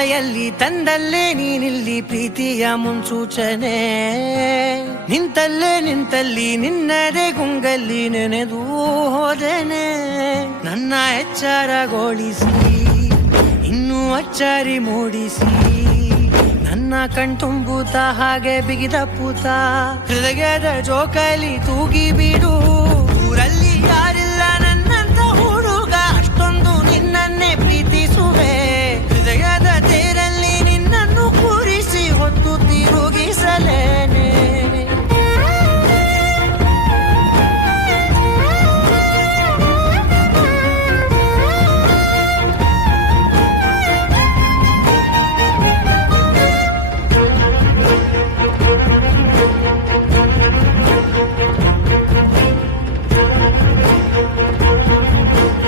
ಮಳೆಯಲ್ಲಿ ತಂದಲ್ಲೇ ನೀನಿಲ್ಲಿ ಪ್ರೀತಿಯ ಮುನ್ಸೂಚನೆ. ನಿಂತಲ್ಲಿ ನಿನ್ನದೇ ಗುಂಗಲ್ಲಿ ನೆನೆದು ಹೋದನೆ. ನನ್ನ ಎಚ್ಚರಗೊಳಿಸಿ ಇನ್ನೂ ಅಚ್ಚರಿ ಮೂಡಿಸಿ, ನನ್ನ ಕಣ್ತುಂಬುತ್ತ ಹಾಗೆ ಬಿಗಿದ ಪೂತ ಹೃದಯದ ಜೋಕಾಲಿ ತೂಗಿ ಬಿಡು.